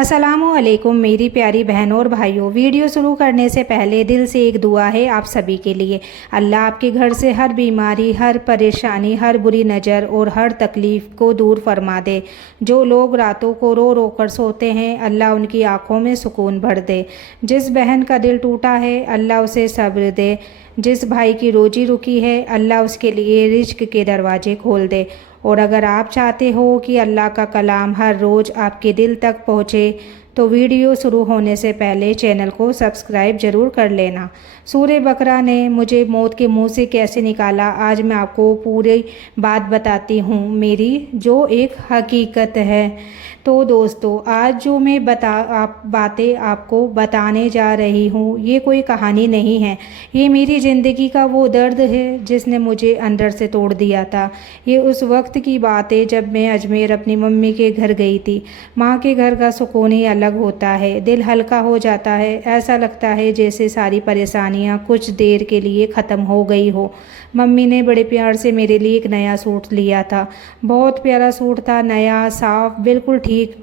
अस्सलामुअलैकुम मेरी प्यारी बहनों और भाइयों। वीडियो शुरू करने से पहले दिल से एक दुआ है आप सभी के लिए। अल्लाह आपके घर से हर बीमारी, हर परेशानी, हर बुरी नज़र और हर तकलीफ़ को दूर फरमा दे। जो लोग रातों को रो रो कर सोते हैं, अल्लाह उनकी आंखों में सुकून भर दे। जिस बहन का दिल टूटा है, अल्लाह उसे सब्र दे। जिस भाई की रोजी रुकी है, अल्लाह उसके लिए रिज़्क के दरवाजे खोल दे। और अगर आप चाहते हो कि अल्लाह का कलाम हर रोज़ आपके दिल तक पहुँचे, तो वीडियो शुरू होने से पहले चैनल को सब्सक्राइब ज़रूर कर लेना। सूरह बकरा ने मुझे मौत के मुंह से कैसे निकाला, आज मैं आपको पूरी बात बताती हूँ, मेरी जो एक हकीकत है। तो दोस्तों, आज जो मैं बातें आपको बताने जा रही हूँ, ये कोई कहानी नहीं है। ये मेरी ज़िंदगी का वो दर्द है जिसने मुझे अंदर से तोड़ दिया था। ये उस वक्त की बात है जब मैं अजमेर अपनी मम्मी के घर गई थी। माँ के घर का सुकून ही अलग होता है। दिल हल्का हो जाता है, ऐसा लगता है जैसे सारी परेशानियाँ कुछ देर के लिए ख़त्म हो गई हो। मम्मी ने बड़े प्यार से मेरे लिए एक नया सूट लिया था। बहुत प्यारा सूट था, नया, साफ़, बिल्कुल ठीक,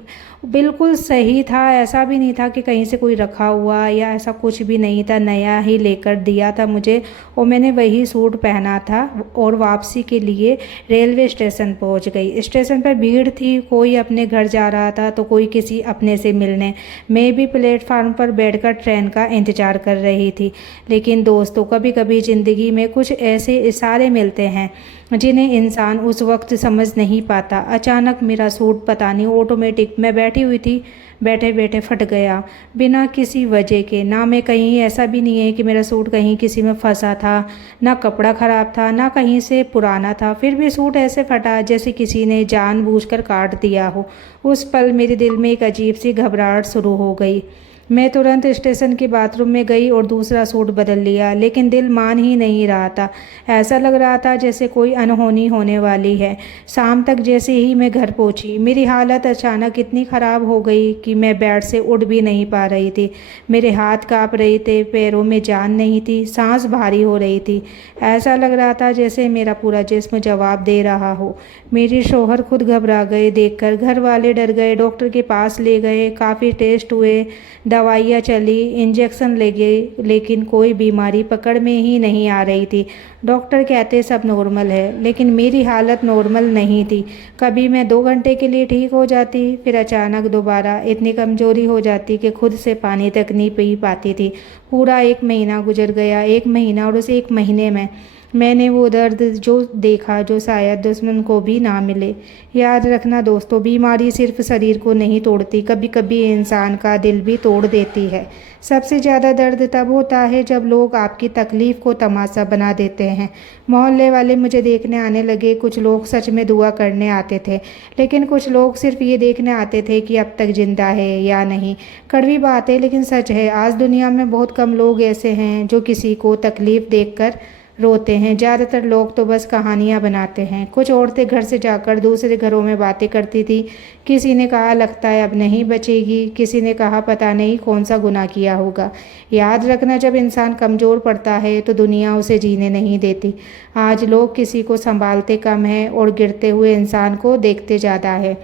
बिल्कुल सही था। ऐसा भी नहीं था कि कहीं से कोई रखा हुआ या ऐसा कुछ भी नहीं था, नया ही लेकर दिया था मुझे। और मैंने वही सूट पहना था और वापसी के लिए रेलवे स्टेशन पहुंच गई। स्टेशन पर भीड़ थी, कोई अपने घर जा रहा था तो कोई किसी अपने से मिलने। मैं भी प्लेटफार्म पर बैठकर ट्रेन का इंतज़ार कर रही थी। लेकिन दोस्तों, कभी कभी ज़िंदगी में कुछ ऐसे इशारे मिलते हैं जिन्हें इंसान उस वक्त समझ नहीं पाता। अचानक मेरा सूट पता नहीं ऑटोमेटिक, मैं बैठी हुई थी, बैठे बैठे फट गया बिना किसी वजह के। ना मैं कहीं, ऐसा भी नहीं है कि मेरा सूट कहीं किसी में फंसा था, ना कपड़ा ख़राब था, ना कहीं से पुराना था, फिर भी सूट ऐसे फटा जैसे किसी ने जानबूझकर काट दिया हो। उस पल मेरे दिल में एक अजीब सी घबराहट शुरू हो गई। मैं तुरंत स्टेशन के बाथरूम में गई और दूसरा सूट बदल लिया, लेकिन दिल मान ही नहीं रहा था। ऐसा लग रहा था जैसे कोई अनहोनी होने वाली है। शाम तक जैसे ही मैं घर पहुंची, मेरी हालत अचानक इतनी ख़राब हो गई कि मैं बेड से उठ भी नहीं पा रही थी। मेरे हाथ काँप रहे थे, पैरों में जान नहीं थी, सांस भारी हो रही थी। ऐसा लग रहा था जैसे मेरा पूरा जिस्म जवाब दे रहा हो। मेरे शौहर खुद घबरा गए देखकर, घर वाले डर गए, डॉक्टर के पास ले गए, काफ़ी टेस्ट हुए, दवाइयाँ चली, इंजेक्शन लगे, लेकिन कोई बीमारी पकड़ में ही नहीं आ रही थी। डॉक्टर कहते सब नॉर्मल है, लेकिन मेरी हालत नॉर्मल नहीं थी। कभी मैं 2 घंटे के लिए ठीक हो जाती, फिर अचानक दोबारा इतनी कमज़ोरी हो जाती कि खुद से पानी तक नहीं पी पाती थी। पूरा 1 महीना गुजर गया, 1 महीना, और उस 1 महीने में मैंने वो दर्द जो देखा जो शायद दुश्मन को भी ना मिले। याद रखना दोस्तों, बीमारी सिर्फ शरीर को नहीं तोड़ती, कभी कभी इंसान का दिल भी तोड़ देती है। सबसे ज़्यादा दर्द तब होता है जब लोग आपकी तकलीफ़ को तमाशा बना देते हैं। मोहल्ले वाले मुझे देखने आने लगे। कुछ लोग सच में दुआ करने आते थे, लेकिन कुछ लोग सिर्फ ये देखने आते थे कि अब तक ज़िंदा है या नहीं। कड़वी बात है लेकिन सच है, आज दुनिया में बहुत कम लोग ऐसे हैं जो किसी को तकलीफ़ देखकर रोते हैं। ज़्यादातर लोग तो बस कहानियाँ बनाते हैं। कुछ औरतें घर से जाकर दूसरे घरों में बातें करती थी। किसी ने कहा लगता है अब नहीं बचेगी, किसी ने कहा पता नहीं कौन सा गुनाह किया होगा। याद रखना, जब इंसान कमज़ोर पड़ता है तो दुनिया उसे जीने नहीं देती। आज लोग किसी को संभालते कम हैं और गिरते हुए इंसान को देखते ज़्यादा है।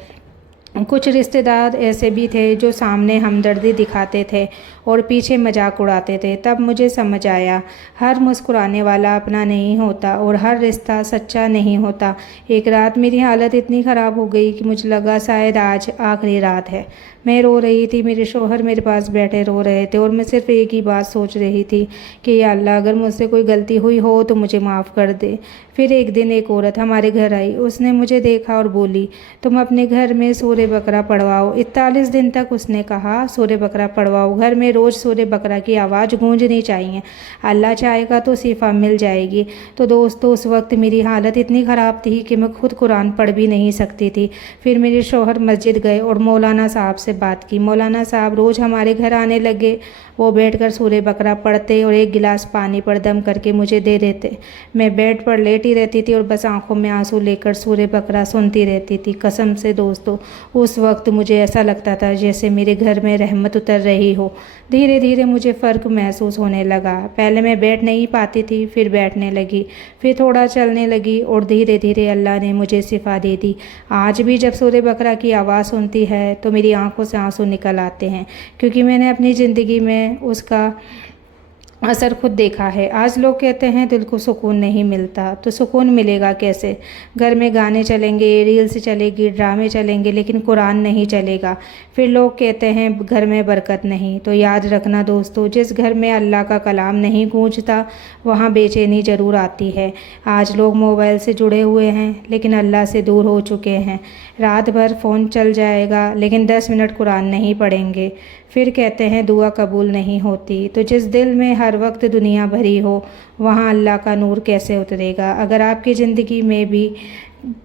कुछ रिश्तेदार ऐसे भी थे जो सामने हमदर्दी दिखाते थे और पीछे मजाक उड़ाते थे। तब मुझे समझ आया, हर मुस्कुराने वाला अपना नहीं होता और हर रिश्ता सच्चा नहीं होता। एक रात मेरी हालत इतनी ख़राब हो गई कि मुझे लगा शायद आज आखिरी रात है। मैं रो रही थी, मेरे शौहर मेरे पास बैठे रो रहे थे और मैं सिर्फ एक ही बात सोच रही थी कि या अल्लाह, अगर मुझसे कोई गलती हुई हो तो मुझे माफ़ कर दे। फिर एक दिन एक औरत हमारे घर आई। उसने मुझे देखा और बोली, तुम अपने घर में सूरह बकरा पढ़वाओ। 41 दिन तक उसने कहा सूरह बकरा पढ़वाओ, घर में रोज़ सूरह बकरा की आवाज़ गूंजनी चाहिए, अल्लाह चाहेगा तो शिफा मिल जाएगी। तो दोस्तों, उस वक्त मेरी हालत इतनी ख़राब थी कि मैं खुद कुरान पढ़ भी नहीं सकती थी। फिर मेरे शौहर मस्जिद गए और मौलाना साहब से बात की। मौलाना साहब रोज़ हमारे घर आने लगे। वो बैठकर सूरह बकरा पढ़ते और एक गिलास पानी पर दम करके मुझे दे देते। मैं बेड पर लेटी रहती थी और बस आंखों में आंसू लेकर सूरह बकरा सुनती रहती थी। कसम से दोस्तों, उस वक्त मुझे ऐसा लगता था जैसे मेरे घर में रहमत उतर रही हो। धीरे धीरे मुझे फ़र्क महसूस होने लगा। पहले मैं बैठ नहीं पाती थी, फिर बैठने लगी, फिर थोड़ा चलने लगी और धीरे धीरे अल्लाह ने मुझे शिफा दे दी। आज भी जब सूरह बकरा की आवाज़ सुनती है तो मेरी आंखों आंखों से आंसू निकल आते हैं, क्योंकि मैंने अपनी ज़िंदगी में उसका असर खुद देखा है। आज लोग कहते हैं दिल को सुकून नहीं मिलता, तो सुकून मिलेगा कैसे? घर में गाने चलेंगे, रील्स चलेगी, ड्रामे चलेंगे, लेकिन कुरान नहीं चलेगा। फिर लोग कहते हैं घर में बरकत नहीं। तो याद रखना दोस्तों, जिस घर में अल्लाह का कलाम नहीं गूंजता वहाँ बेचैनी ज़रूर आती है। आज लोग मोबाइल से जुड़े हुए हैं लेकिन अल्लाह से दूर हो चुके हैं। रात भर फ़ोन चल जाएगा लेकिन 10 मिनट कुरान नहीं पढ़ेंगे। फिर कहते हैं दुआ कबूल नहीं होती। तो जिस दिल में हर वक्त दुनिया भरी हो वहाँ अल्लाह का नूर कैसे उतरेगा? अगर आपकी ज़िंदगी में भी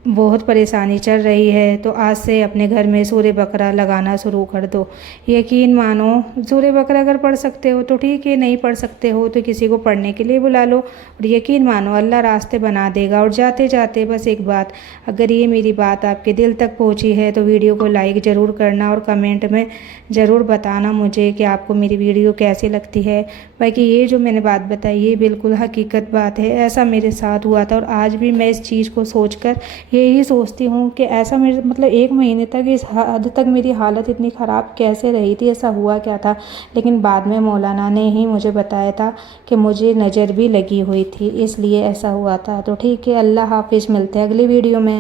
बहुत परेशानी चल रही है तो आज से अपने घर में सूरह बकरा लगाना शुरू कर दो। यकीन मानो, सूरह बकरा अगर पढ़ सकते हो तो ठीक है, नहीं पढ़ सकते हो तो किसी को पढ़ने के लिए बुला लो, और यकीन मानो अल्लाह रास्ते बना देगा। और जाते जाते बस एक बात, अगर ये मेरी बात आपके दिल तक पहुँची है तो वीडियो को लाइक ज़रूर करना और कमेंट में ज़रूर बताना मुझे कि आपको मेरी वीडियो कैसी लगती है। बाकी ये जो मैंने बात बताई ये बिल्कुल हकीकत बात है, ऐसा मेरे साथ हुआ था और आज भी मैं इस चीज़ को सोचकर यही सोचती हूँ कि ऐसा मेरे मतलब 1 महीने तक इस हद तक मेरी हालत इतनी ख़राब कैसे रही थी, ऐसा हुआ क्या था। लेकिन बाद में मौलाना ने ही मुझे बताया था कि मुझे नज़र भी लगी हुई थी, इसलिए ऐसा हुआ था। तो ठीक है, अल्लाह हाफिज़, मिलते हैं अगली वीडियो में।